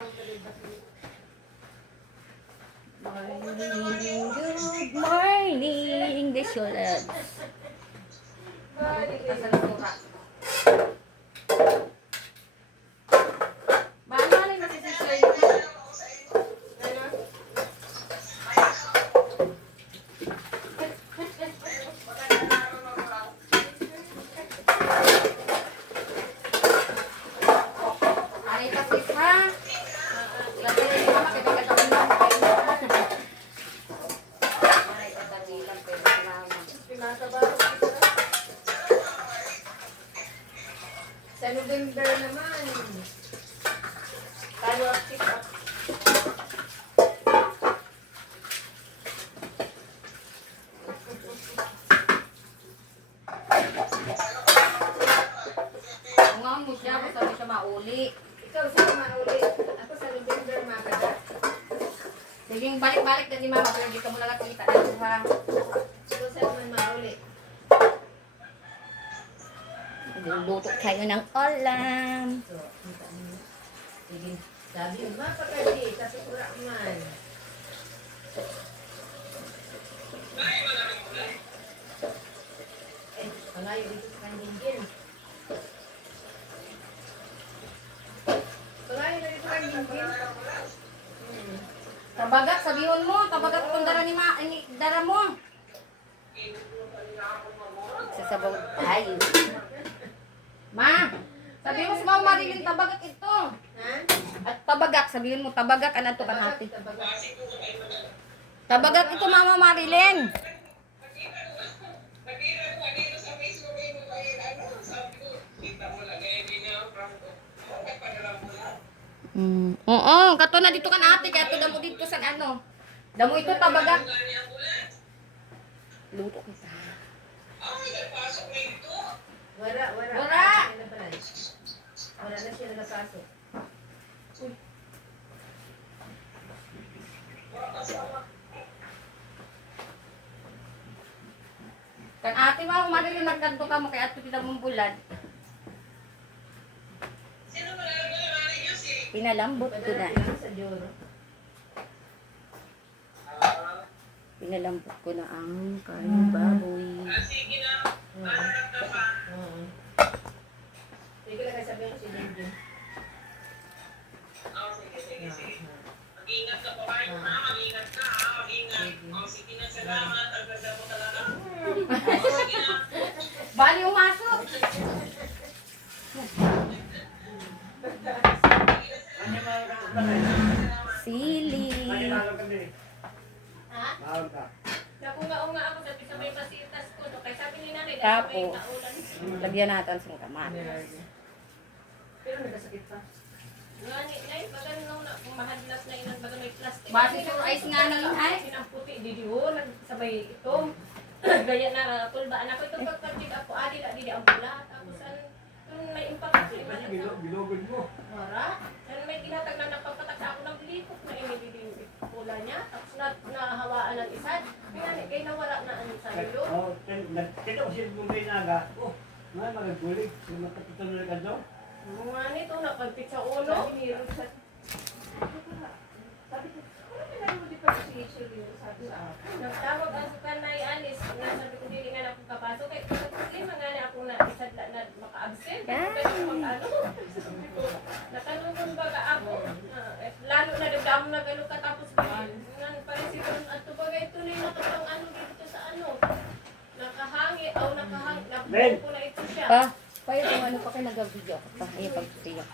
Good morning, this your loves. Sa November naman. Tayo ang pick up. Kung nga mo siya, kung sabi siya mauli. Ikaw sa mauli. Ako sa November makada. Sige, balik-balik na ni Mama. Pero dito mo lang nakita na ito, ha? Ikaw sa naman mauli. Luto tayo ng ulam. So, sige. Sabi yung mapakadi sa tukura man. Palayo dito sa kaningin. Palayo na dito sa kaningin. Tabagat, sabihin mo. Tabagat itong dara ni dara mo. Sasabaw tayo. Ma, sabihin mo si Mama Marilyn, tabagat ito. Ha? At tabagak, sabihin mo, tabagak, ano ito ka natin. Tabagat. Tabagak ito, Mama Marilyn. Oo, kato na dito kan ate, kaya to damo dito sa ano. Damo ito, tabagak. Luto kita. Wala. Wala. Wala na siya nakapasok. Kan ate Mama Marilyn, nagkanto ka mo, kaya ito kita mong bulan. Pinalambot ko na. Sa Joro. Pinalambot ko na ang karing baboy. Sige lang kayo sabihin ko si Jinjin. Mag-ingat ka pa kayo, ha? Mag-ingat ka, ha? Mag-ingat. Sige na, salamat. Ang ganda mo talaga. Sige na. Bali umasok. Sili. Ha? Nakunga-unga ako sabi sa may pasitas ko. No? Kaya sabi ni nanay, Tapo. may kaulan. Lagyan natin sa kamatis. Pero nagkasakit pa. Ngani, nay, baga nung mahadlas na inan, baga may plastic. Base sur ice nga nang ay. Ang puti, didiho, nagsabay ito. Gaya na, tulbaan ako itong pagpagtig ako, adi na, didi ang pula. Tapos, kung may impact, Bilogod mo. Mara, may ginatag na napagpatak sa ako ng bilikot na inibili yung pula niya. Tapos nahawaan ng isad. Kaya nawala na ang isa nilo. Kita ko siya mong naga. Oh, nga magagulig. Magkapituloy ka doon. Mga nito, napagpit sa ulo. Sabi ko, ano pinag mo di pa si Shirley? Sabi sa akin. Nagtawag ang kanay Alice. Sabi ko, hindi nga na akong kapasok. Kaya problema nga na ako na isad na maka-absent. Kaya mag-ano. Nakalungon baga ako. Lalo na dagdamo na gano'n katapos ko. Parang siguro at ito baga tuloy na kapang ano dito sa ano. Nakahangit. Nabuo ko na ito siya. Paya kung ano pa kayo nag-video ako pa. Ayun, pag-siyak.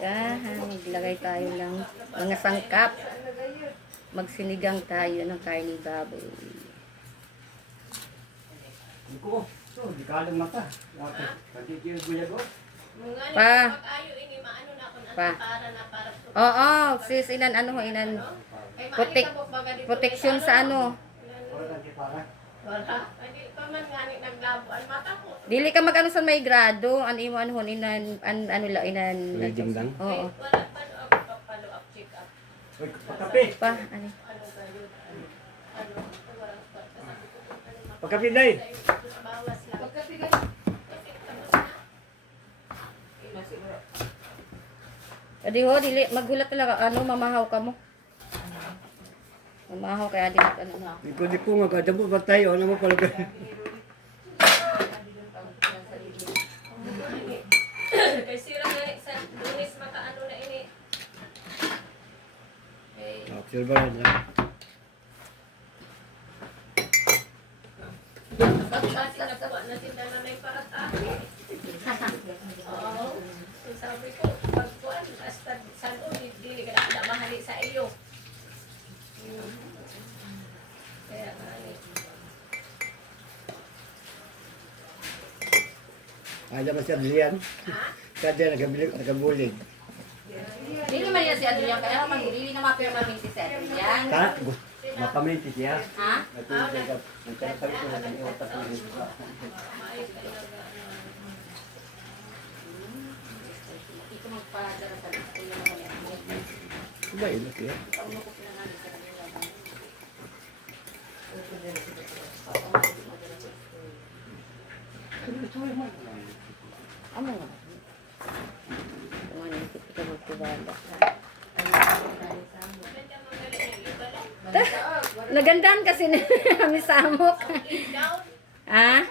Yan, maglagay tayo ng mga sangkap. Magsinigang tayo ng karni baboy. Ko, so, di ka lang mata. Pagkikil ko ko. Pa. Pag-ayo ini maano na ako na Pa. para na para. Oo, sis, inan ano, inan protection sa ano. Wala kang kipara. Wala. Hindi pa man ngani naglabo ang mata ko. Dili ka mag-ano sa may grado, ano imo ano inan ano la inan. Reading lang? Oo. Wala pa no ako papalo up check up. Uy, pagkape. Pa, ano. Ano kayo? Ano? Wala pa. Sabi ko kung ano Pagkape, day. bawas lang. Pagkapigay. Tapos na. Adi ho, dili, magulat talaga. Ano, mamahaw ka mo. Mamahaw kaya di ano na. Di ko nga kadamo ba tayo, ano mo pala ka? Kay sira nga ni sa Lunes makaano na ini. Silver lang. Kasi nakuha na sila na may paratake. Oo. So sabi ko, pagkuhan, basta saan o, dili ka na mahali sa iyo. Kaya nga ni. Ay, dapat si Adrian. Kaya nagabulig. Dili man yan si Adrian, kaya naman dili na mapirma min si Adrian. Ta, makaminti siya. Ha? Natulog ka. Nagkakal ko ng otak ko. Maayos talaga. Ito magpadara sa lista yun naman yan. Ba, ilo siya. Amo nga. Tumanin ko ito magtibanda. Nagandaan kasi na kami samok. Ha?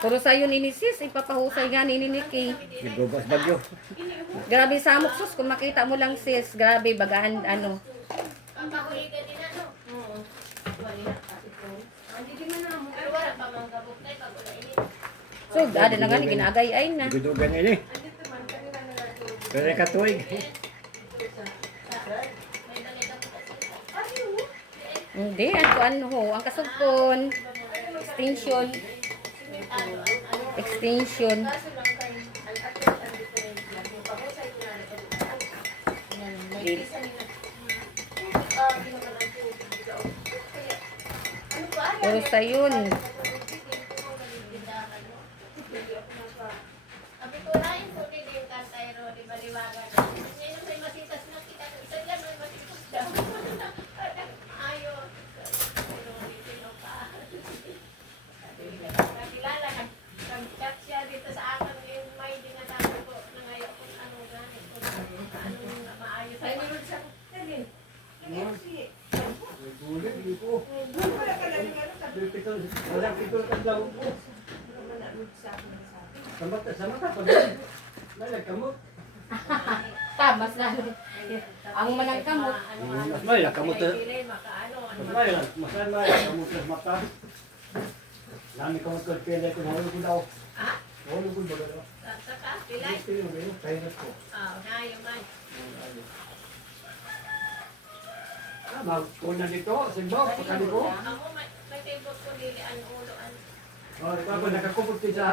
Pero sa'yo ni Sis, ipapahusay nga ni Niki. Nagubas bagyo. Grabe samok sus, kung makita mo lang sis, grabe bagaan ano. Ang kakuligan din ano? Oo. Hindi man na mo. Pero wala pa mga gabok na pagula ini. So, ada na nga ni ginagay-ay na. Gudugan ini. Pero katuig. Hindi, ano ho, ang kasugpon. Extension. Extension. Pero sa yun. Sabi ko na yung puti din kantayro, di ba liwagan. Ngayon may masitas na kita. Isa dyan may masitas daw. Ayos. Pero sino pa. Nakilala ka. Nag-chat siya dito sa akin. Yung may dinatabi ko na ngayon kung anong ganit. Kung anong maayos. Ay, meron siya. Dalin. Gulit, hindi ko. Wala pitol ka daw po. Sama ka pag lalag kamot. Tamas na. Ang manang kamot. Mas may kamot. Makaano. Mas may kamot sa mata. Lami kamot ko pele ko nahulog ko daw. Ah? Nahulog ko daw. Saka, pilay. Kaya ko. Na yung man. Magkuna dito, simbaw, pagkali ko. Ako may table ko dili ang uloan. Ikaw ba nakakupot sa sila?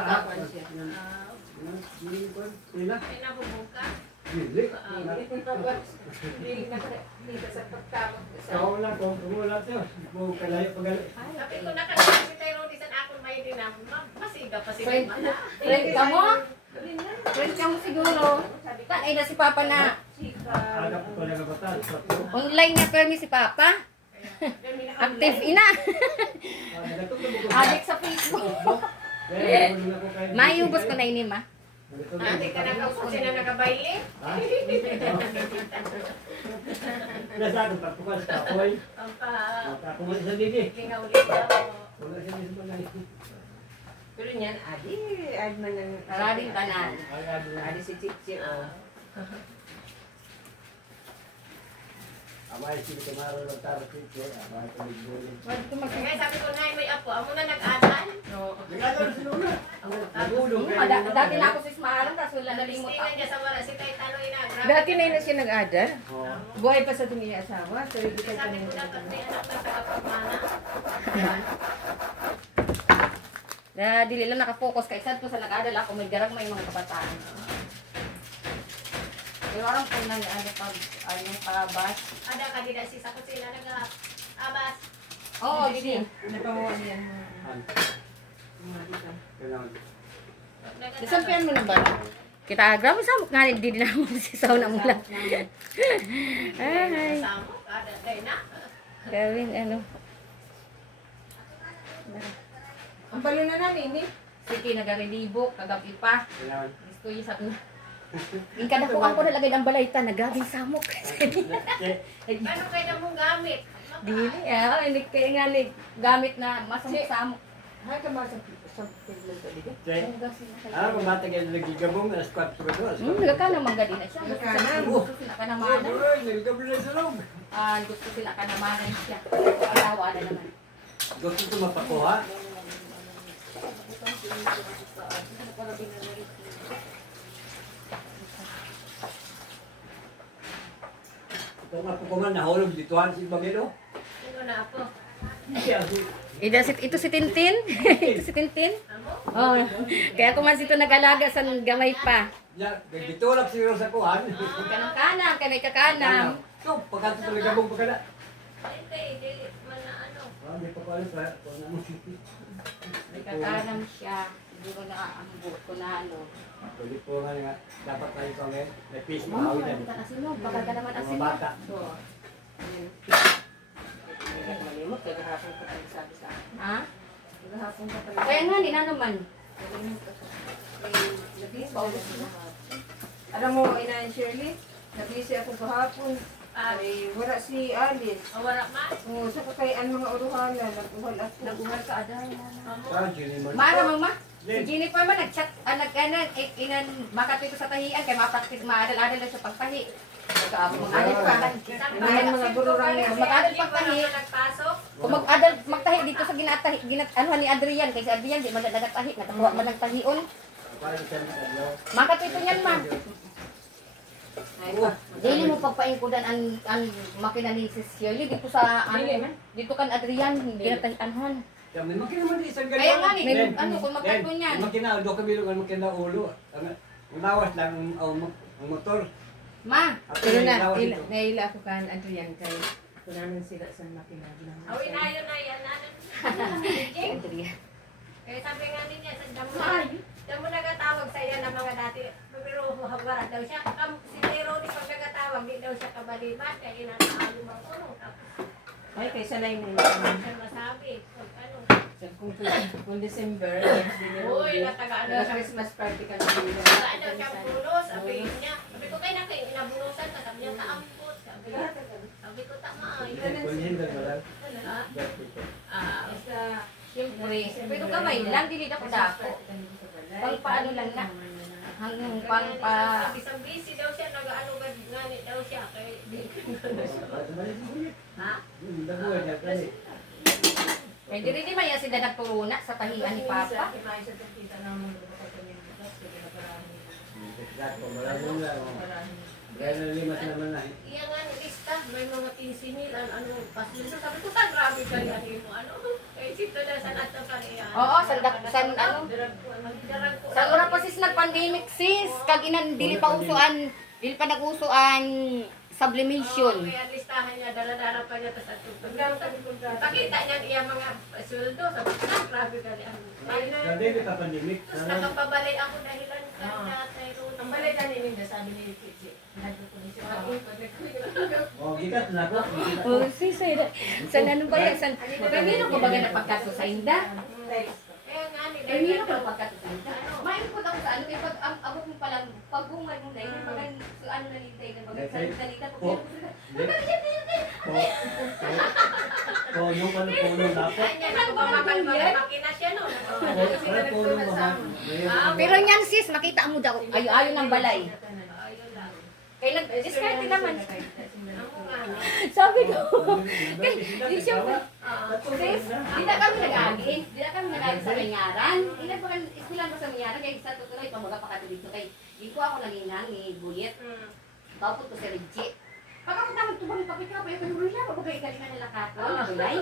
May nabubog ka. Hindi. Dili na dito sa pagtawag. Ikaw lang, kung kumulat yun. Kung kalayo pagali. Sabi ko nakakita si Tyrone sa akong may dinam. Masiga pa si Friend, Mama. friend ka mo? Friend ka mo siguro. Tanay na si Papa na. Agap ko lang ang batas. Online na permi si Papa. Active ina. Adik sa Facebook. Mayubos ko na ini ma. Ate ka nakausap sila nakabaili. Nasa akin, pagpukas ka, Koy. Ang pa Makakuha sa didi. lingaw-lingaw. Wala siya nito balay. Pero niyan, adi man ng... Maraming tanan. Adi si Chichi, oh. Amay, sila kamaro ng taro sityo. Amay, kumigbulin. Kaya sabi ko na may apo. Amo na nag-atal. Nagkakaroon sila na. Nagulong. Dati na ako sa Ismaalang, kaso wala nalimot Tingan ako. niya sa wala si Taytano ina. Dati na yun siya nag-adal. Oo. Buhay pa sa tingin niya asawa. So, hindi ka Sabi ko kanina. dapat may anak na tagapagmana. Na dili lang nakafocus kay sad po sa nag-adal ako may garag may mga kabataan. Pero aram po nang ano pag ano pabas. Ada ka dida si sa kusina nag-abas. Oo, dili. Napamuha niyan. Kailangan. Nasampian mo na ba? Kita grabe sa nga di din ako si sauna mo lang. Ay, Samo kada day na. gawin ano. Ang palo na namin, eh. Sige nagarelibo kagabi pa. Kailangan. Gusto yung sa Yung kadakuan ko nalagay ng balayta, nagabing samok. Ano kayo na mong gamit? Dili, hindi kaya nga ni gamit na masamok samok. Hay ka ba sa pigment ka dito? Kung batang yan nagigabong, alas 4 ko doon. Nagkana man gadi na siya. Nagkana. Gusto sila kanamanan. Uy, nagigabong na sa loob. Gusto sila kanamanan siya. Asawa na naman. Gusto ko mapakuha. Ito nga po ko man, nahulog dituan si Bagino. Ano na ako? Ito si Tintin. Ito si Tintin. Amo? Oh, kaya kung man sito nag-alaga sa gamay pa. Ya, nagditulak siguro sa kuhan. Kanang kanang, kay may kakanang. So, pagka ito nagigabong pa ka na. Hindi, dili man na ano. Hindi pa pala sa kung ano. May kakanang siya. Hindi ko naaambot ko na ano. Pwede po nga dapat tayo sa ngayon. May fish, Mama, mahawi wala na. ka kasi no. Bakal ka naman Mga asin. bata. Malimot kaya kahapon ko tayo sabi sa akin. Ha? Kahapon ka pala. Kaya nga, di na naman. Alam mo, Inay Shirley, nabisi ako kahapon. Ay, wala si Alice. Awara man. Oo, sa kakayan mga uruhala, nag-uhal ako. Naguhal ka, aday. Ah, Jenny Mar- Mara, mama. Si Len. Jennifer man, nag-chat, makatay ko sa tahian, kaya mapraktis, maadal-adal na sa pagtahi. Mag-adal pa. Mga mga bururang yan. Mag-adal pagtahi. Nagpasok. Kung mag-adal, magtahi dito sa ano ni Adrian, kasi si Adrian, di man nagtahi, nakakuha man ng tahion. Parang siya na sa Makatay ko niyan, man. Ay, pa. Dili mo pagpaingkudan ang makina ni Sis Shirley dito sa dito kan Adrian ginatahianhan. Kami makina man isang ganyan. Kaya nga ni Len, ano kung magkatun Len, yan. yung makina, do kami lang makina ulo. Ang lawas lang ang motor. Ma, Pero na, Lawas ito. naila ako kan Adrian kay ako namin sila sa makina. Awin na yun na yan. Adrian. Kaya sabi nga niya, sa damo nagatawag sa iya ng mga dati. Pero hawara daw siya. Si Tero ni pag nagatawag, di daw siya kabalibat. Kaya inataalo mga ulo. Tapos Ay, kay sanay na yun. siya masabi. Kung ano. Kung December, Uy, natagaan na siya. Christmas party ka na dito. Saan daw siyang bulos? Sabi niya. Sabi ko kay natin, inabulosan ka. Sabi niya, taampot. Sabi ko, tama. Kulhin ka na lang. Siyempre, pero kamay lang dili na ko dako. Pang paano lang na. Hanggang pang pa Isang busy daw siya, nag-ano ganit daw siya. Kaya, ha? Daguan niya kasi. may diri di man yan sila nagturuna sa tahian ni Papa. Exacto, maraming lang. Kaya nalimas naman na. Iya nga ni lista, may mga 15 mil, ano, pasilso. Sabi ko, tan, grabe ka yan, mo, ano. Kaya sito na sa nato ka niya. Oo, san ano. Darag ko. Sa ura pa sis nag-pandemic sis, kag inan dili pa nag-usuan sublimation. Kaya listahan niya, dala-dala pa niya, tapos at pakita niya iya mga sweldo. Sabi ko, tan, grabe ka niya. Kasi ito pandemic. Tapos nakapabalay ako dahilan ka na tayo. Ang balay ka nila, sabi ni Kitsi. Oh, gikat na ako. Oh, sis, san ano ba yan? Kanino ko baga napagkaso sa inda? Kaya nga ni, Kanino ko napagkaso sa inda? Main ko ako sa ano, kaya pag ako kung palang pagbungay mo na yun, baga ano na nintay na baga salita ko. Oh, yung ano po yung dapat. ay niya, nagpapakal mga makina siya, no? Ano po yung Pero yan sis, makita mo daw, ayo-ayo ng balay. Ayun lang. Kaya nag-discarte naman. Ako nga. Sabi ko, di siya Ah. sis, di na kami nag-agi. Di na kami nag-agi sa Manyaran. Di na pa iskulan pa sa Manyaran, kaya isa tutuloy, pamaga pa ka dito. Kaya di ko ako naginang ni Buyet. Tapos ko si Reggie. Pag ako naman tubang papit ka, pero kanulong lang, pag ikalingan nila kato, nagulay.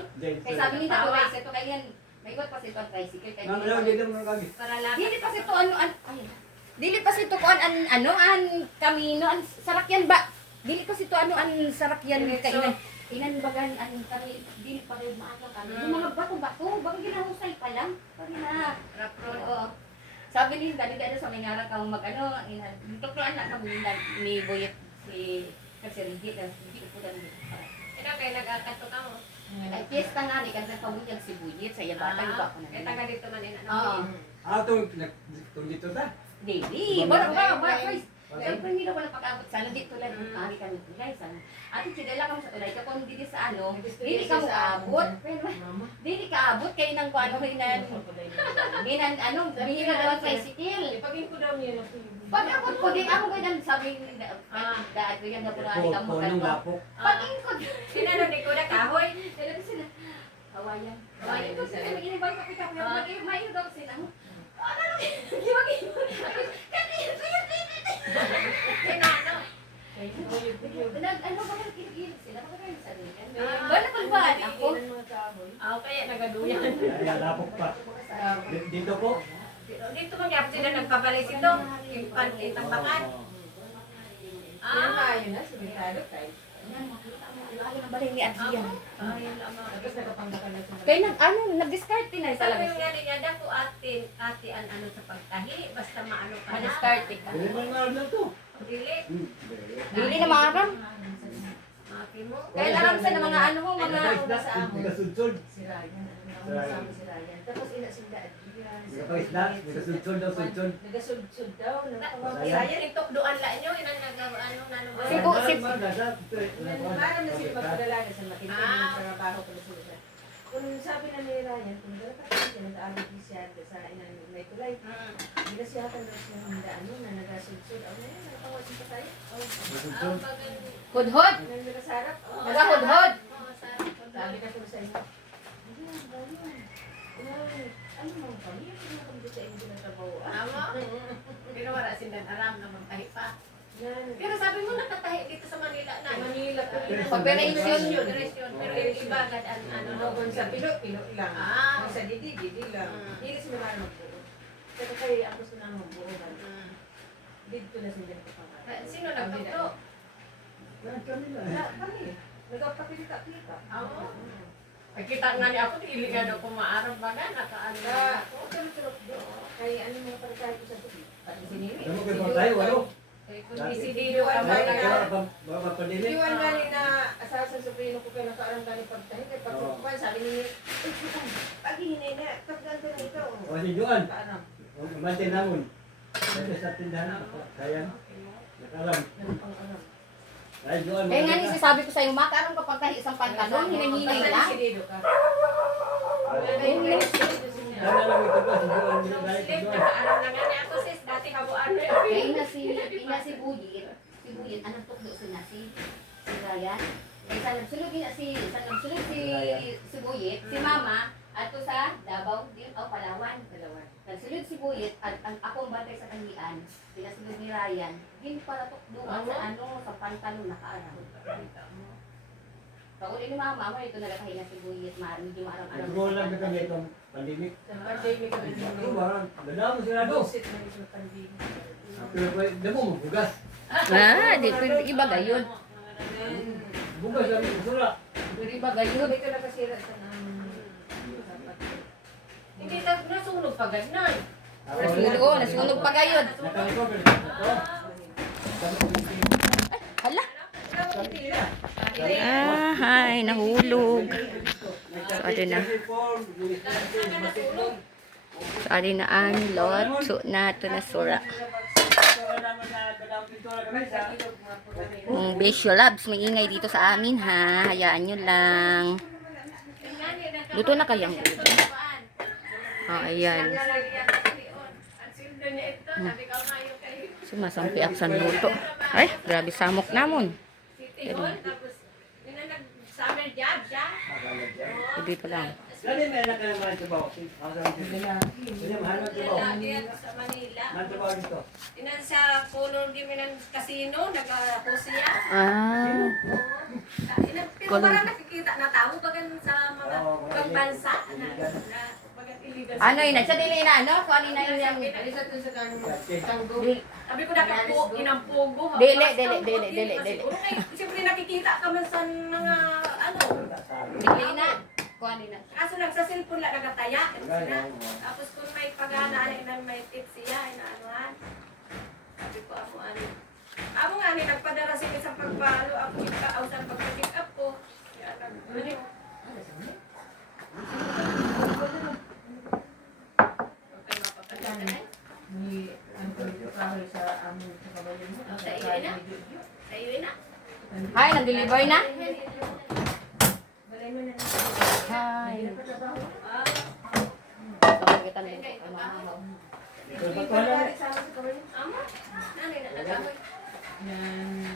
Kaya sabi nila, tulay sa ito, kaya yan, may iwat pa sa ito ang tricycle. Kaya Ang lawag dito mga kagi. Para lahat. dili pa sa ito, dili pa sa ito ko, an kamino, an sarakyan ba? Dili pa sa ito, an sarakyan, kainan. Inan bagan, kami, dili pa rin maaga kami. Yung mga bato-bato, bang ginahusay pa lang. Pag na, oo. Sabi nila, dali sa may ngarang kang mag-ano, tukloan na kami ni Boyet, si Reggie, hindi ko lang Ikaw kayo nag-akato ka mo. ay, piyesta nga ni kanta kamunyag si Buyit sa yabatan ba ako na. Kaya taga dito man yun. Oo. Ah, itong dito ta. Dili, bara ba, Siyempre hindi na wala pag-abot sana di tulad kami kami tulay sana. Ate kidala kamo sa tulay ka kung dili sa ano, dili ka mo abot. Pero dili ka abot kay nang kuano hinan ano, bihira daw tricycle. Ipagin ko daw niya. Pag ako ko din ako ganyan sabi ni daad ko yan na pura ka mo Punong kan. lapok. Pag ko Sinanong ni ko na kahoy. dili sila. Hawayan. Hawayan ko sila maginibay ko kita ko may daw sila. Ano lang? Giwagi. Sinano. Ano ba kayo kinikilig sila? Bakit kayo sa rin? Wala pang baan ako? Ako kaya nagaduyan. Kaya lapok pa. Dito po. Dito man yapon sila nagpabalis ito. Itang bakan. Ah, Ayun na, simentado tayo. Lalo na balay ni Adrian. ayun lamang. Tapos nakapanggakan na sila. Kaya nag-discard din na Sabi talaga nga siya. niya, dako ate ang ano sa pagtahi, basta maano ka na. Ma-discard ka. Dili man nga lang to. Dili. Dili na maaram. Maki mo. Kaya aram sa mga ano mo, mga... Sa amo. Ikasudsod. Si Ryan. Sama si Ryan. Tapos ina sila Adrian. Ikasudsod. Ikasudsod daw, sudsod. Nagasud-sud daw. Saya rin tukduan la nyo, inan ano nano ba? Sibu, sibu. Parang na sila magpadalaga sa makinig Ah. ng trabaho ko na sila. Kung sabi na ni Ryan, kung dala ka siya, nag-aaral siya sa inan may tulay. Hindi siya hatan na siya hindi ano na nagasud-sud. Ano yan, nakawasin pa tayo. Ikasudsod. Hudhod. Nagasarap. Nagahudhod. Sabi na ko sa inyo. Ano mo kami? Ano kami sa inyo na trabaho? Tama. Pero wala silang aram na magtahi pa. Yan. Pero sabi mo nakatahi dito sa Manila na. Manila ko. Operation Yun, operasyon. Pero yung iba agad ano Ano kung sa Pilo lang. Ah. Kung sa Didi lang. Mm. Hindi sila marunong magbuo. Kaya kayo ang gusto na magbuo. Mm. Dito na sila kapag. Sino nagtukdo? Kami na. Kami. Nagpapakita-kita. Ako. Pagkita nga niya ako, hindi nga daw kumaarap ba nga, nakaano na ako. Tulog-tulog doon. Kaya ano mga pagkain ko sa tubi? Pati sinili. Alam mo kayo ba tayo, walo? Eh, kung isidido ka ba Kaya- na Mga mapadili. Iwan galing na asasan sa prino ko kaya nakaaram galing pagtahin. Kaya pagsukupan, sabi niya, pag hinay na, pagganto na ito. O si Juan. Kaaram. Umantin namon. Dito sa tindahan. Sayang. Nakalam. Nagpang-aram. Ay, Juan. Eh nga ni sabi ko sa'yo, makaroon ka pag tahi isang pantalon, hinahinay Basta lang. desidido ka. Sana lang ito ba? Si Juan. Muslim, Dahil si Juan. nakaaram na nga niya ako sis, dati habuan mo Kaya ina si Buyit, anong tukdo sila si Ryan. Eh sa nagsulog si Buyit, si Mama, ato sa Davao, din o Palawan. Nagsulog si Buyit, at ako ang batay sa kanhian, pinasulog ni Ryan, din para tukdoan sa ano, sa pantalon nakaarang. Pag uli ni Mama, ito nagkahinga si Buyit, medyo maaram-aram. Nagro lang na kami itong pandemic. Sa pandemic kami Ito ba? Ganda mo sila do. Busit na ito sa pandemic. Pero pwede, damo mo, bugas. Di pwede iba gayon. Bugas lang yung sura. Pwede iba gayon. Ito nakasira sa dapat. Hindi nasunog pa ganyan. Nasunog pa gayon. Nakarecover. Ito. Hala. Ay, nahulog. Sorry na. Sorry na ang lot. So, nato na sura. Visual Labs, may ingay dito sa amin ha. Hayaan nyo lang. Luto na kayang ulo. Oh, ayan. Sumasampi ak sa luto. Ay, grabe samok namon. Tapos, yun ang nag-summer job siya. Dito lang. Dali may anak ka naman ito ba? Dali mahal mo ito ba? Diyan sa Manila. Mahal ito ba dito? Inan sa puno din ng casino, nag-ako siya. Ah. Pero parang nakikita na tao bagan sa mga pagbansa na bagan illegal. Ano yun? Sa dili na ano? Kung ano na yun yung... Sabi ko dapat po inampugo. Dili. Siyempre nakikita ka man sa mga ano. Dili na. Kung ano na. Kaso lang sa cellphone lang nagataya. Tapos kung may pagana na may tips siya, inaanuhan. Sabi ko ako ano. Ako nga ni nagpadala sila sa pagpalo. Ako check out ang pagpa-check up ko. Kaya nag-ulit. Okay, mapapagana. May ang pagkakas sa among sa kabayan mo. Hi, nag-deliver na? Balay mo na. Hi. Hindi na pa trabaho. Sabagitan mo. Ito ba ko na? Amo? Nanay na nagawa. Yan.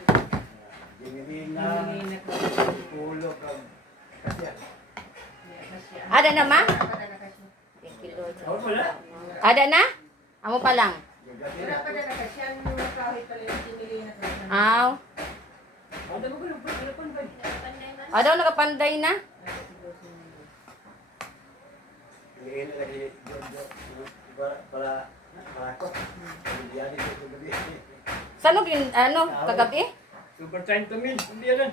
Dinilin na. Hindi na ko. Pulo ka. Kasi Ada na, ma? Thank you, Lord. ako wala. Ada na? Amo pa lang. Wala pa na kasi yan yung kahoy pala yung pinili na ko. Aw. Ano ba ko yung telefon ba? Adaw nakapanday na? Ini lagi para ako. Hindi yan ito gabi. Saan kagabi? Super time to meal. Hindi yan.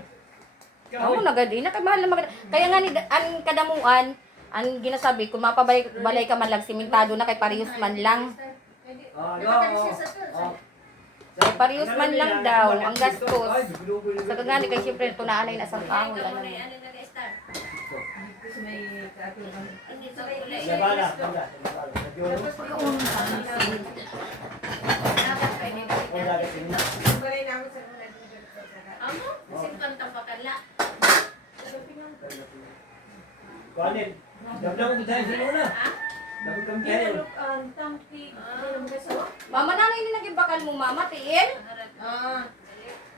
Oo, nagadi na. Mahal na maganda. Kaya nga, ang kadamuan, ang ginasabi, kung mapabalay ka man lang, simentado na kay Parius man lang. Kay Parius man lang daw, ang gastos. Sa kagani, kay siyempre, ito na anay na sa tao. Ano nag-start? Kasi may kaatid kami. Hindi sa kulay. Labala. Balay namin sa mga Amo? Simpan tapakala. Kuanin. Dablang mo tayo sa una. Ha? Dablang tayo. Inalok ang tangki. Ano mo kasi? Mama, nanay ni nagibakal mo, mama, tiil?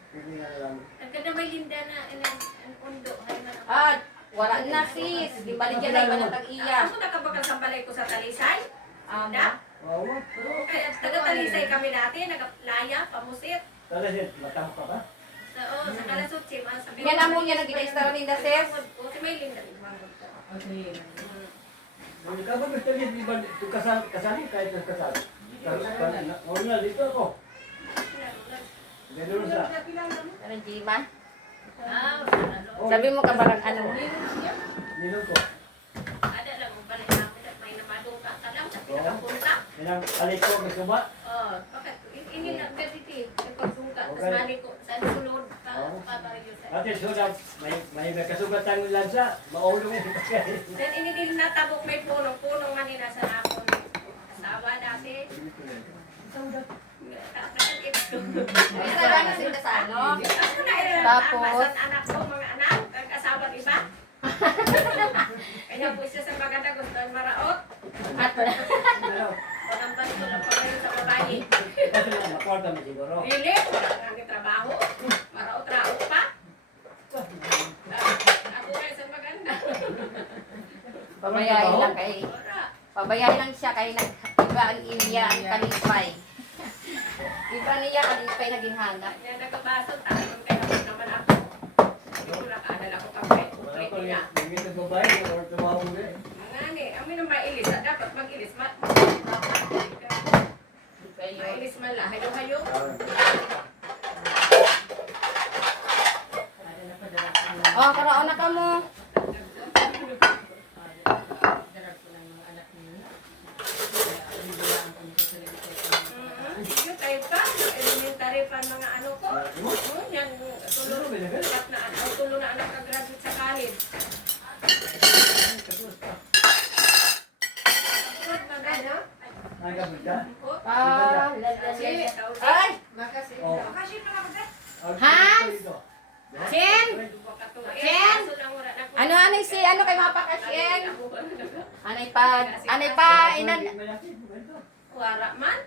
Hindi nga lang. Nagkada may linda na ang undo. Wala na sis. Di bali dyan na iba na tag-iya. Ako nakabakal sa balay ko sa Talisay. Da? Oo. Kaya taga-Talisay kami dati. Nagaplaya, pamusit. Talasin, matamo ka ba? Oo, sa Kalasutsi. Yan amo niya nag-i-extra rin na sis. Kasi may linda. Okay. Hindi ka ba gusto niya, di ba, kasali kahit na kasali? Una, dito ako. Ganun sa. Parang Jima. Ah, Sabi mo ka parang ano. Ninong ko. ada lang mo balik namin at may namadong ka lang sa pinakapunta. Ninang alik ko, gusto ba? Oh, bakit? Ini lang kasi yung pagsungka. Tapos mali ko sa sulod ka pabayo sa. Ate, so na, may kasugatan ng lansa, maulong yun. Then ini din natabok may punong man nila sa napon. Asawa dati. Isa lang kasi sa ano. Ako na Tapos? anak ko, mga anak, ang asawa iba. Kaya po siya sa maganda gusto ang maraot. At wala. Walang basto lang pa ngayon sa babae. Kasi makwarta mo siguro. Dili, wala kang trabaho. Maraot-raot pa. Ako kayo sa maganda. Pabayahin lang kay. Ora. Pabayahin lang siya kay iba ang iya ang kalipay. Iba niya kalipay na ginhanap. Kaya nagkabaso, tanong kayo naman ako. Yung nakaalala ko kang kahit Wala complete ko niya. yung ngit na babae, or tumawa mo rin. Mga ni, amin ang mailis. Dapat mag-ilis. Mailis man lang. Hayo-hayo. Oh, karaon na ka mo. Yung tayo ka, yung elementary pa mga ano ko. Yan, tulo na anak ka-graduate sa college. Magano? Ay, kapit ka? Ay! Oh. Hans! Chen! Chen! Ano si ano kay mapakasyen? Anay pa inan. Wara man.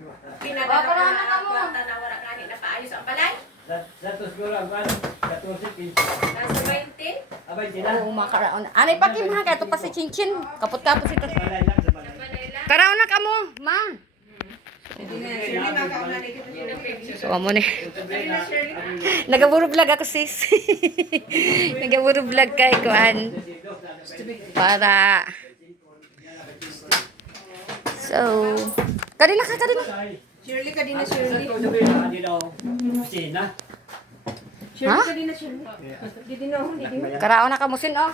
Oh, para na ka mo. Tanawara ngani na paayos ang balay. Dato siguro ang ano, 14 pins. Nasa 20. Abay, sila. Oo, makaraon. Anay pa kim ha, kaya to pa si Chinchin. Kapot-kapot ito. Balay lang sa balay. Manila. Karaon na ka mo, ma. So, amo ni. Nagaburo vlog ako sis. Nagaburo vlog kay Kuan. Para. So, kadina ka. Shirley ka din na Shirley. Hindi daw, kusina. Ha? Ka din na Shirley. Di din ako, di din. Karaon na ka mo sin oh.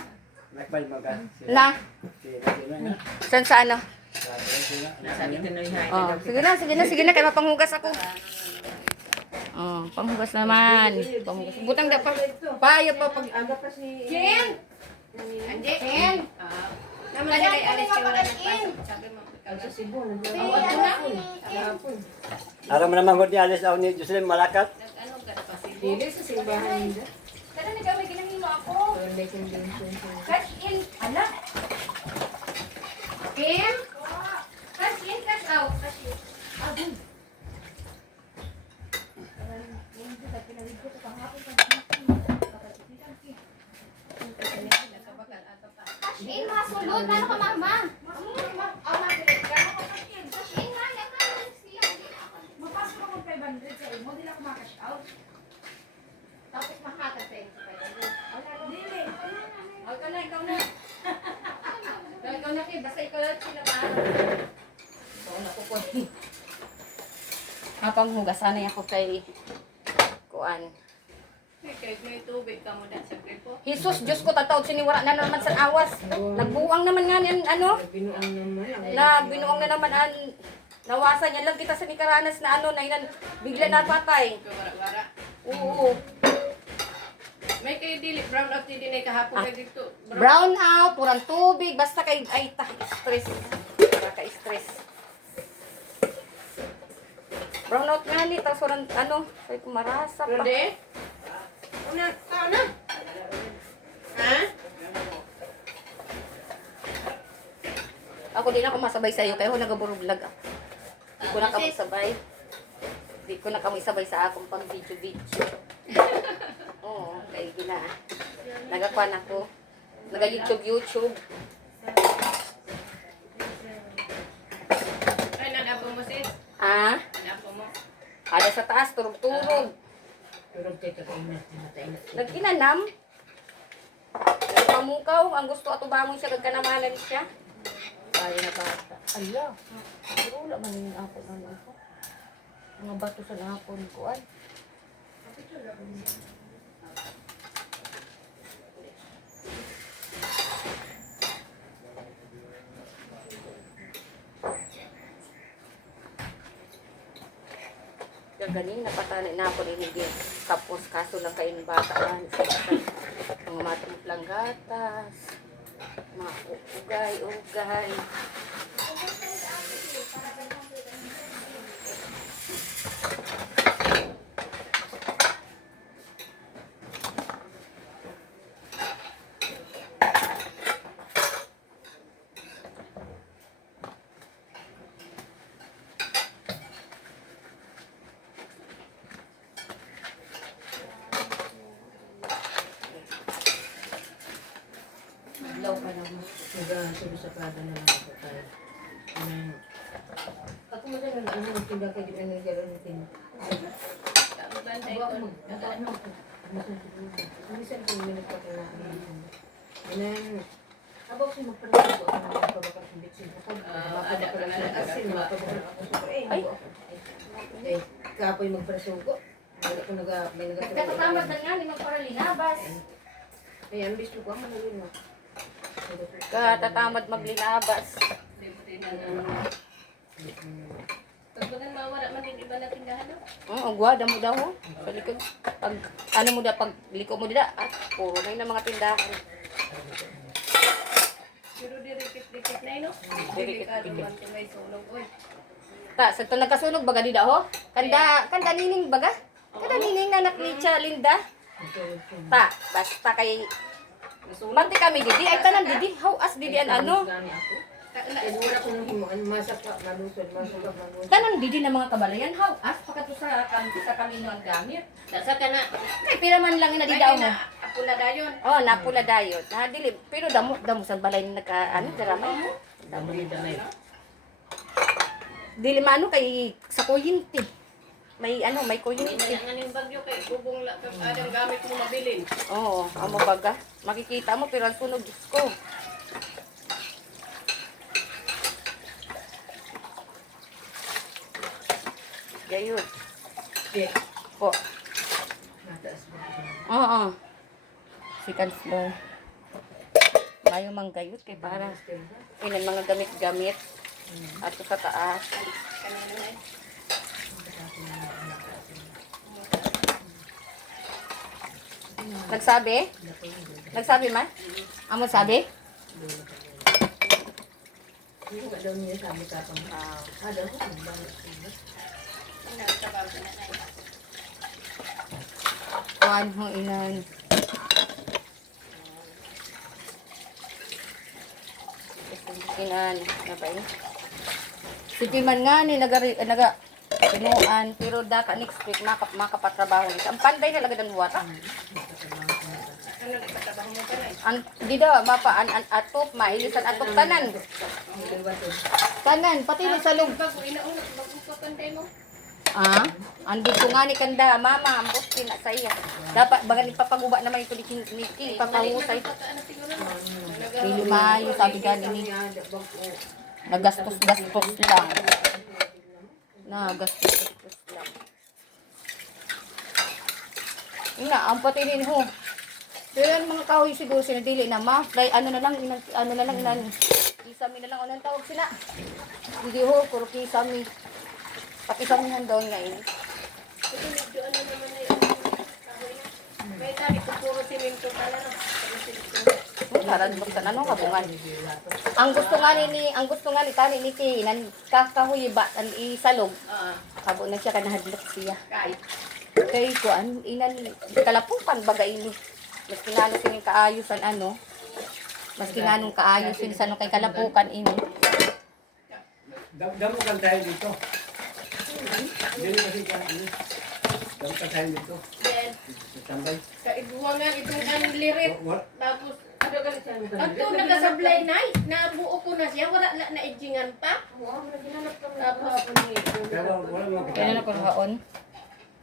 Nakbal mo ka. Na. Sina nga. San sa ano? Sabi ko na yung Oh, sige na kay mapanghugas ako. Oh, panghugas naman. Panghugas. Butang da pa. Payo pa pag Aga pa si... Jen. Jen. Naman na kay alis ka wala nagpasok. Sabi mo. Sa Cebu, Oh, nag-hapon. Aram naman ko ni Alice ako ni Jocelyn Malakat. Nag-ano ka pa si Dili sa simbahan nila. Kada na gamay ginahimo ako. Para may convention sa Cash in, anak. Kim? Cash in, cash out. Cash in. Ah, dun. Cash in, mga sulod. Nano ka, mama? Cash in, nga, yan nga. Mapasok ako 500 sa imo. Di lang ako makash out. Tapos makakata sa imo. Dili. Ikaw na, ikaw na. Ikaw na, Kim. Basta ikaw lang sila ba? Ikaw na, kukuha. Habang hugasan na ako kay kuan. Kahit may tubig ka mo na sa gripo. Jesus, Diyos ko, tataod siniwara na naman sa awas. Nagbuang naman nga yan, ano? binuang naman. Na binuang na naman ang nawasan niya lang kita sa Nicaranas na ano, na inan, bigla na patay. Wara-wara. Oo. May kayo dili, brown out din ay kahapon kayo dito. Brown out, purang tubig, basta kay, ay, stress. Para ka-stress. Brown out nga ni, tapos purang, ano, ay kumarasa pa. Rode? Una, tao na. Ha? Ako di na ako masabay sa'yo, kaya ako nagaburuglag ako. Di ko na kami sabay. Di ko na kami sabay sa akong pang video-video. Oo, kaya gina. Nagakuan ako. Naga-YouTube. Ay, nanapo mo sis. Ah, Nanapo mo. ada sa taas, turog-turog. Pero kay kakainat, matainat. Nag-inanam. Nagpamukaw. Ang gusto ato bangon siya, gagkanamalan siya. Kaya na bata. Ala. Pero wala man yung apon ano ako. Mga bato sa napon ko ay. Gagaling napatali na ako ninigin. Tapos kaso lang kayo ng bataan. Mga matulog lang gatas. Mga ugay. Ilaw pa naman. Nag-sabi sa prada na lang ako tayo. Ako mo dyan, ano yung tinda kayo din ang gano'n yung tinda. Tapos bantay Ako ko. mo, ano ako. Minsan ko yung nagpapalaan. Ganun. Habang siya magpapagawa ako ng magpapagawa ng bitsin ko. Ada ka na Kasi magpapagawa ako sa ko. Eh, eh, kapoy magprasugo. Wala ko may nagatuloy. Nagkatatamad na nga, hindi para linabas. Eh, ang bisto ko, manulin mo. Katatamad maglinabas. Hindi mo din Pag bagan mawara man din iba na tindahan no? Oo, gwada mo daw. Sa likod. Pag, ano mo da, pag liko mo dida, puro na yun ang mga tindahan. Pero dirikit-dikit na no? Dirikit-dikit. Delikado man kung may sunog. Uy. Ta, sa ito nagkasunog baga dida ho? Kanda nining baga? Kanda nining na naklitsa Linda? Ta, basta kay Mante kami didi, ay tanan didi, how as didi an ano? Eh, wala ko nung himuan, masak malusod. Tanan didi na mga kabalayan, how as pagkato sa kami ang gamit. Nasa ka na. Kay pira man lang na didaw mo. Apula dayon. Oh, napula dayon. Na dili, pero damo sa balay naka ano drama. Dili mano kay sa kuyinti. May ano, may Hindi kuyinti. na nga yung bagyo kay bubong la kag adang gamit mo mabilin. Oo, amo baga. Makikita mo pero ang sunog Diyos ko. Gayud. Yeah. Po. Mataas ba? Oo. Second floor. Mayo mang gayud kay para ilan mga gamit-gamit. Ato sa taas. Kanina na. Nagsabi? Nagsabi ma? Amo sabi? Hindi ko daw niya sabi ka pang daw ko kung bakit. Nagsabaw na na. kuan ho inan. Inan, napa yun? Si Timan nga ni naga pinuan pero daka next week makapatrabaho ni. Ang panday na lagad ang buwata. Ano nagpatrabaho mo pala eh? Ang di daw mapa an atop mailisan atop tanan. Tanan pati ni salog. Bago inauna, bago papanday mo. Ah, andi ko nga ni kanda mama ambot na sa iya. Dapat baga ipapaguba naman ito ni Niki papahusay. Ano tingnan mo? Pili mayo sabi gani ni. Nagastos-gastos lang. Nagastos-gastos lang. Ina, ang pati din ho. Pero yung mga kahoy siguro sinadili na ma. Like, ano na lang, kisami na lang, anong tawag sila? Hindi ho, puro kisami. Pakisamihan daw nga ini. Ito medyo ano naman na yung kahoy na. May tali ko puro simento pala no. Puro simento. Haradlok sa nanong kabungan. Ang gusto nga ni tani ni Ki, nan kakahoy ba, ang isalog. Kabo na siya kanahadlok siya. Kahit. Kay ko an inan kalapukan baga ini. Mas kinano sining kaayusan ano. Mas kinanong kaayusin sa no kay kalapukan ini. Damo kan tayo dito. Dili kasi ka ano. Damo kan tayo dito. Then, Tambay. kaibuwangan itong lirit. Tapos, Ano ka siya? ato nagasablay na nabuo ko na siya. Wala na ejingan pa. Tapos, Pero wala mo Kaya na ko haon.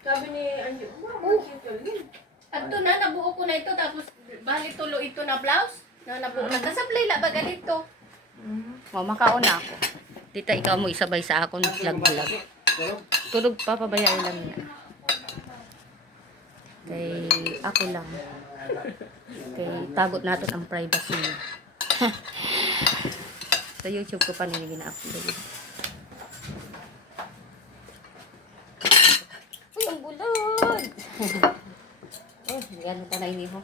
Sabi ni Anjo, wow, cute yun. ato na, nabuo ko na ito. Tapos, bali tulo ito na blouse. Na nabuo na. Kasablay la ba ganito? Makaon na ako. Tita, ikaw mo isabay sa akong vlog-vlog. Tulog pa, pabayaan lang na. Kay ako lang. Kay tagot natin ang privacy. Sa YouTube ko pa nila gina-upload. Uy, ang bulod! Oh, yan pa na ini ho.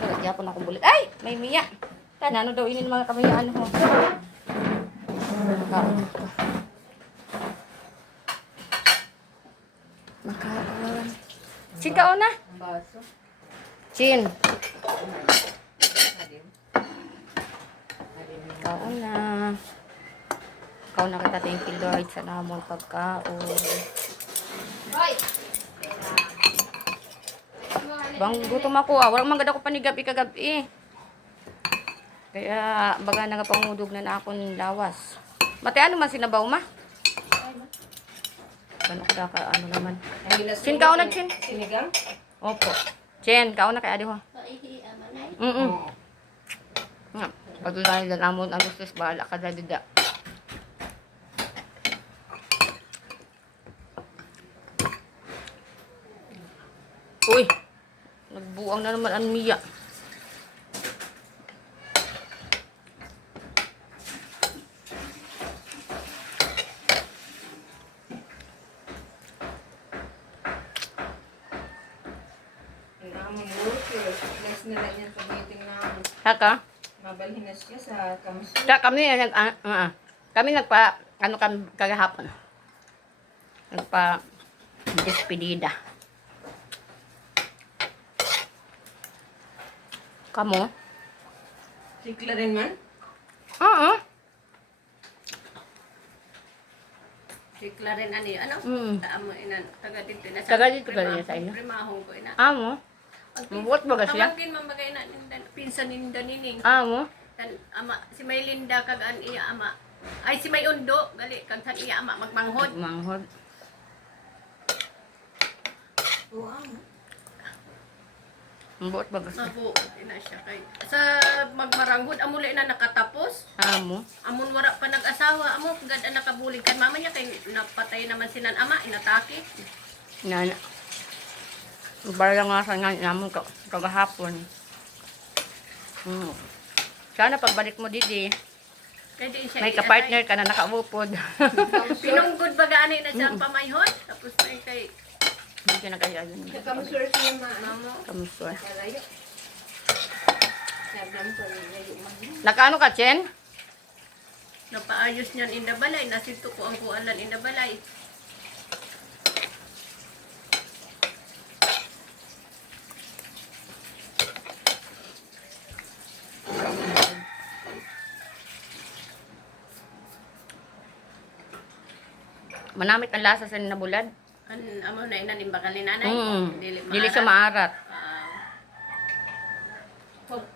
Sarap yapon akong bulod. Ay! May miya! Tanano daw inin mga kamayaan ho. Makaon ko. Makaon. Chin, kaon na. Chin. Kaon na. Kaon na kita, thank you Lord sa namon pagkaon. Hoy! Bang gutom ako ah. Walang manggad ako panigabi kagabi. Kaya baga nagapangudog na akong lawas. Mate, ano man sinabaw ma? Ano ko ka ano naman. Chin, kaon na, Chin. Sinigang? Opo. Chin, kaon na kaya di ho. Paihi, amanay. Nga, paglalay na namon ang gustos, bahala ka na dida. Uy, nagbuang na naman ang Mia. Ang worker, less na lang yan sa meeting namin. Haka? Mabalhin na siya sa kamusta. Kaya kami nagpa, ano kami kagahapon. Nagpa, despedida. Kamo? Sikla rin man? Oo. Sikla rin ani, ano? Mm. Taamo inan, taga dito na Taga dito ka rin sa inyo? Primahong ko ina. Amo? Mabuot ba siya? Tawagin man bagay na pinsan ninda nining. Amo? Kan ama si May Linda kag an iya ama. Ay si May Undo gali kag san iya ama magmanghod. Manghod. Mabuot ba siya? Mabo ina siya kay sa magmaranghod amuli na nakatapos. Amo? Amon wara pa nag-asawa amo gad ang nakabulig kan mama niya kay napatay naman sinan ama inatake. Nana. Barang nga sa nga naman kagahapon. Sana pagbalik mo didi, Kay di siya may ka-partner ka na nakaupod. Pinunggod baga ani na siya ang pamayhon tapos may kay Hindi ka nakaya yun. Nakamusur siya ma. mamo. Kamusta? Kalayo. Sabdam ko layo man. Nakaano ka, Chen? Napaayos niyan indabalay nasito ko ang kualan indabalay. Manamit ang lasa sa nabulad. Amo na inanimbakal ni nanay. Dili siya maarat.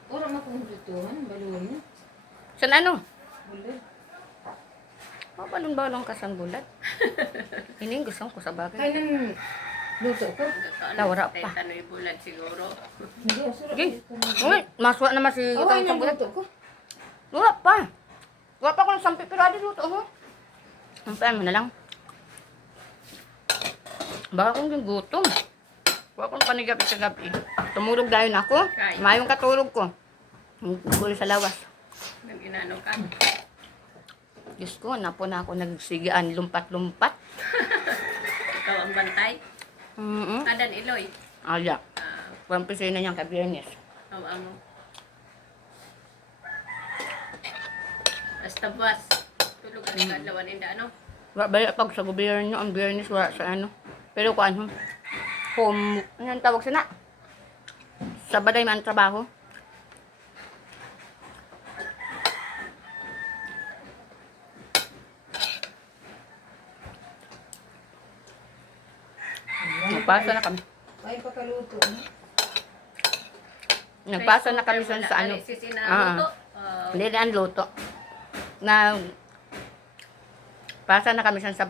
Orang mo kung lutuhan, balon. San ano? Bulad. Mabalon-balon ka sa bulad. Ini gusto ko sa bagay. Kaya nang luto ko. Tawara pa. Tanoy bulan siguro. Hindi, sarap. Sige. Uy, maswa naman si Away Yutang sa nang bulad. luto ko. Wala pa. Wala pa ko ng sampi pero adi luto mo. Ang mo na lang. Baka kong gutom. Wala kong panigabi sa gabi. Tumulog dahil ako. Mayong katulog ko. Gulo sa lawas. Nang inano ka. Diyos ko, napo na ako nagsigaan, lumpat-lumpat. Ikaw ang bantay. Kadan Iloy. Alya. Pampisoy na niyang kabiyernes. Amo. Basta buwas. Tulog ang kadlawan inda ano. Wala ba pag sa gobyerno, ang biyernes wala sa ano. Pero kung ano, home, ano ang tawag sana? Sa baday man ang trabaho. Nagpasa na kami. Ay, pagkaluto. Nagpasa na kami sa ano. Hindi na ang luto. Na pasa na kami sa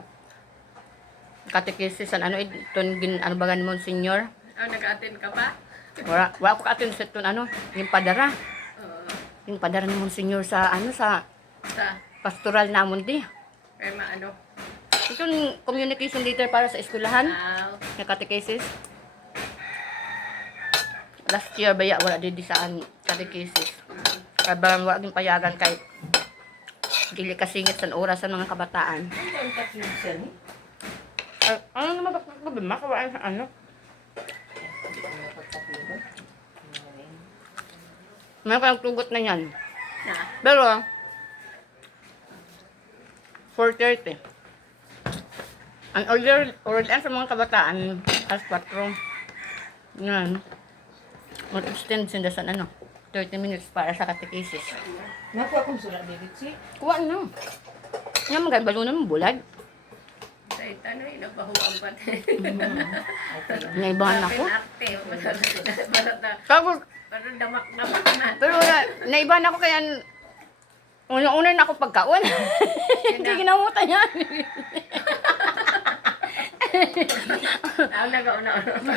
katekesis sa ano iton ano bagan mo senior. Nag-attend ka pa? Wala ko ka-attend sa iton ano, yung padara. Yung padara ni Monsignor sa ano sa Sa pastoral namon di. kay maano. Itong communication leader para sa eskwelahan, na catechesis. Last year baya wala di saan catechesis. Kaya wala din payagan kay dili kasingit sa oras sa mga kabataan. Ano ang tatlong ni? Ano naman ba problema kawaan sa ano? May kang tugot na yan. Na. Pero 4:30. Ang order sa mga kabataan as 4. Yan. Mag-extend sila sa ano, 30 minutes para sa catechesis. Nakuha akong sulat dito si. Kuha na. Nga mga balunan mo bulad. Sa tanoy nabahuang pa. Naibahan ako. Akte. Barat na. Tapos, Parang damak-damak na. pero naibahan ako kaya una na ako pagkaon. Hindi ginamutan yan. Ako nag-una-una.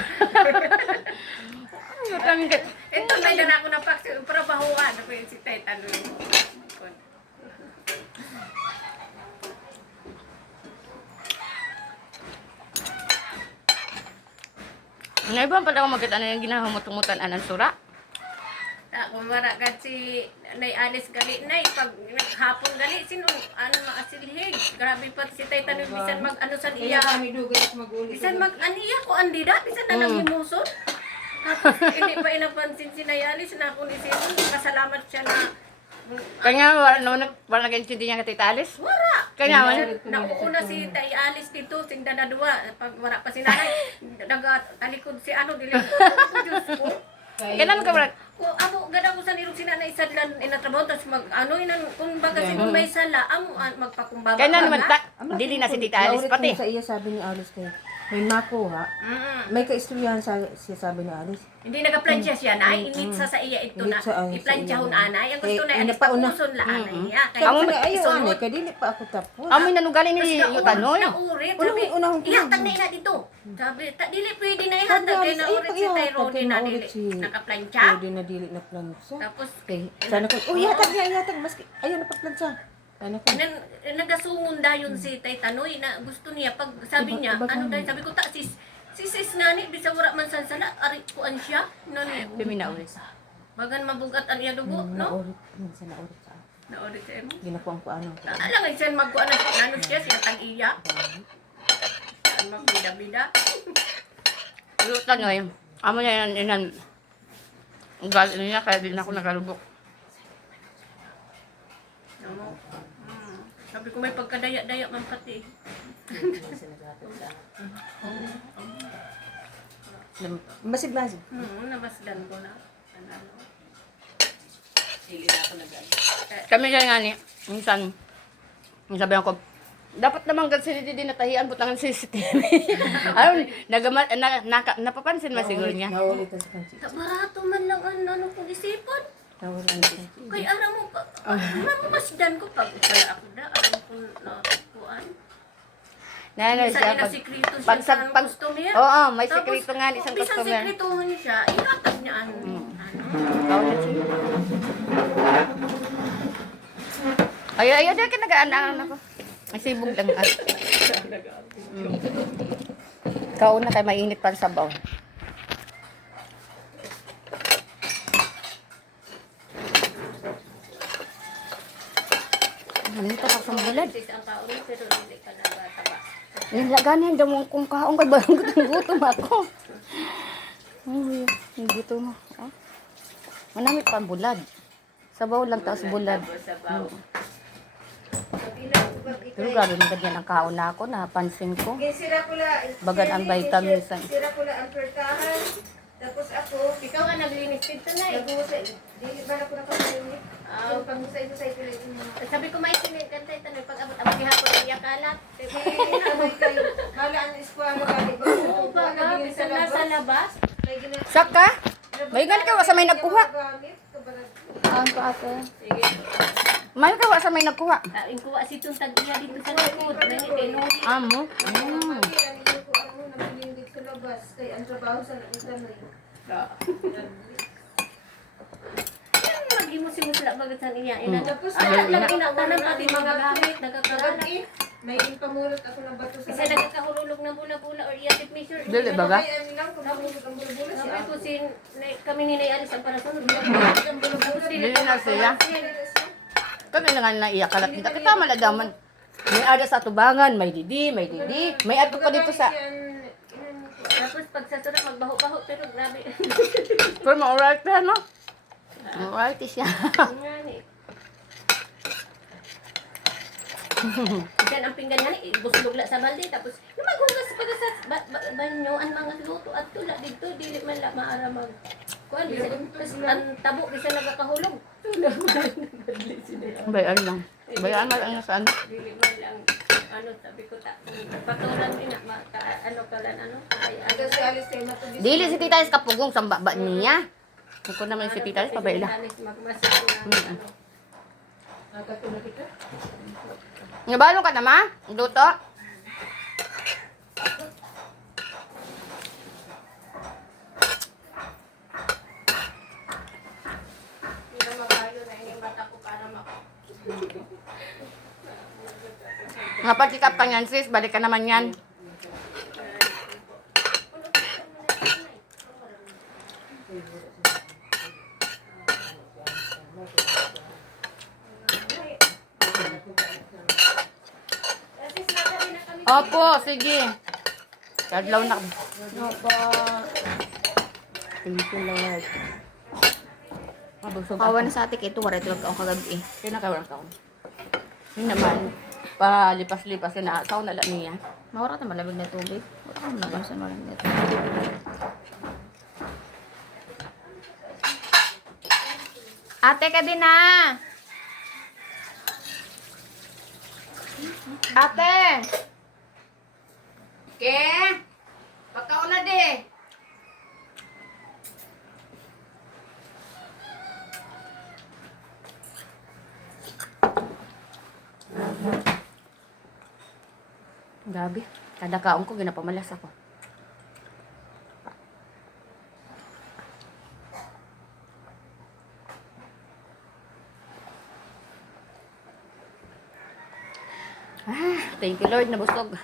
Ang Ito may na ako na paksi. Para bahuan. Ako yung si Tay Tanoy. naibahan pa ako magkita na yung ginahumutumutan anang sura. Kung maragat si Nay Alice gali nay pag hapon gali sino ano maasilhig. Grabe pa si Tay Tanoy bisan mag ano sa Kaya iya. kami dugay at mag-ulit. Bisan mag aniya ko andida bisan na naghimuson. Tapos hindi pa inapansin si Nay Alice na ako ni Simon. Pasalamat siya na Kanya wala nag-intindi niya Tita Alice. wara. Kanya man. Nauuna si Tay Alice dito, sing danadua. Pag wala pa si nanay, talikod si ano, dili ko. Diyos ko. Kailan ka wala? Kung amo, ganda ko sa nirong si nanay sadlan inatrabaho, tapos mag, ano, kung baga sigun may sala, amo magpakumbaba. Kaya naman, dili na si Tita Alice pati. Sa iya sabi ni Alice kay may makuha. May kaistoryahan siya sabi ni Alice. Hindi nagaplansya siya na, init sa iya ito na, Init sa iya. iplansya anay. Ang gusto na, Eh, alis napauna. papuson la anay niya. Amo, Kaya ayaw isunod. ani kay dili pa ako tapos. Amoy nanugali ni Yutanoy. Naurit. Unahon ko. Ihatag na ina dito. Sabi, dili pwede na ihatag. Kaya naurit si Tay Rodi na dili. Nakaplansya. Pwede na dili na plansa. Tapos, Sana ko, ihatag maski ayaw na pagplansa. Sana ko. nagasungon dayon si Tay Tanoy na gusto niya. Pag sabi niya, Iba- ano dahil sabi ko, sis nani, bisa wala man sansala, ari kuan siya. Nani, Bimina ulit. bagan mabugat ang iya dugo, no? Naurit, minsan naurit sa akin. Naurit siya mo. Ginakuang ko ano. Alam nga siya magkuan na ano siya, siya tag-iya. Siya magbida-bida. Yutanoy. Amo niya yan. Ang galit niya kaya din ako nagalubok. Ano? Sabi ko may pagkadaya-daya man pati. Masib-masib. Namasdan ko na. Ano? Kami siya nga ni, minsan sabi ko, Dapat naman ganun sila din natahian, butangan sa CCTV. Ayun, napapansin mo siguro niya. Naulit sa kansi. Barato man lang ang ano kong isipan. Naulit. Kay aram mo pa. Mamasdan ko pag kaya ako na. Alam ko na kuan. Ano siya, Sa sikreto siya pag- sa pag- customer. Oo, may Tapos, sikreto nga isang Bisan customer. sikretohon siya, ihatag niya ano. Ay, dahil ka nag-aanaan ako. May sibog lang. Kauna kay mainit pa ang sabaw. Nalito ako sa bulad. Ang taon mo, pero hindi ka na bataba. Nilaganin daw mong kung kaong kay barang gutom ako. Ay, gutom mo. Oh. Manamit pa ang bulad. Sabaw lang tapos bulad. Pero grabe maganda ang kaon na ako, napansin ko. Sira ko la. Bagan ang vitamins. Sira ko la ang pertahan. Tapos ako, Ikaw nga naglinis dito na eh. nagusay. Dili ba na ko nakasayunit? Yung pangusay-usay ko lang yung mga. Sabi ko may sinigantay tanong pag abot gihapon ang iyakalat. Hamay kayo. Hala ang eskwalo galing ba? Oo ba ka? Bisan nasa labas. Saka? Mahingan ka, sa may nagkuha. Ang ko ate. Sige. May ka sa may nagkuha. Ang kuha si itong tag-iya dito sa likod. Nani kay Nuri. Amo? Kaya ang trabaho sa internet. Lagi mo si Musla bagat sa iya. Ina Tapos lang inatanan pati mga gamit. Nagkakaroon. Kagabi, may impamulot ako ng bato sa Isa nagkakahululog ng bula-bula or iatip measure. Dili ba ga? Kaya lang kung namulot ang bulbulo siya. Sabi ko kami ni Nay Alice ang parasunod. Ang bulbulo Dili na siya. Kami na nga na iyakalat kita. Kita malagaman. May ada sa tubangan, may didi. May ato pa dito sa... Tapos pag sa sunod magbaho-baho pero grabe. Pero ma-alright na, no? Ma-alright siya. Ngani. Diyan ang pinggan nga ni, busbugla sa balde, tapos maghugas pa sa banyo, ang mga luto at tula dito, dili man la maara mag... Kuan, tapos ang tabo, bisa nagkakahulog. Tula mo Bayan lang. Bayan man ang saan. Dili man lang, ano, sabi ko, patulan din na, ano kalan, ano, Aga si Alice kayo matubis. Dili si Tita is kapugong sa baba niya. Kung naman si Tita is pabayla. Magmasik na, ano. Nakatulog kita. Nabalo ka na ma? Luto? Hindi na makayo na yung bata ko para Nga pagkikap ka niyan sis, balik ka naman yan. Opo, sige. Kadlaw na. Opo. Thank you, Lord. Kawan na sa atik ito, wala ito ang kagabi eh. Kaya nakawalang taon. Yun naman, palipas-lipas ka na. Sao na lang niya. Mawara ka malamig na tubig. Wala ka malamig sa malamig na tubig. Ate ka din na. Ate. Ke? Pagkaon na di. Gabi. Kada kaon ko, ginapamalas ako. Thank you, Lord, nabusog.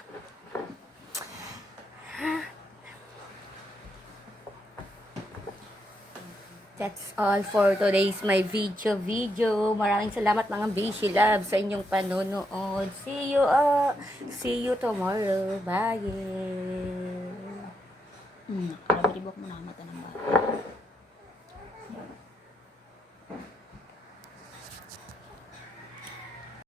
That's all for today's my video. Maraming salamat mga Bishi Love sa inyong panonood. See you tomorrow. Bye. Grabe, di ba ako muna mata ng bata?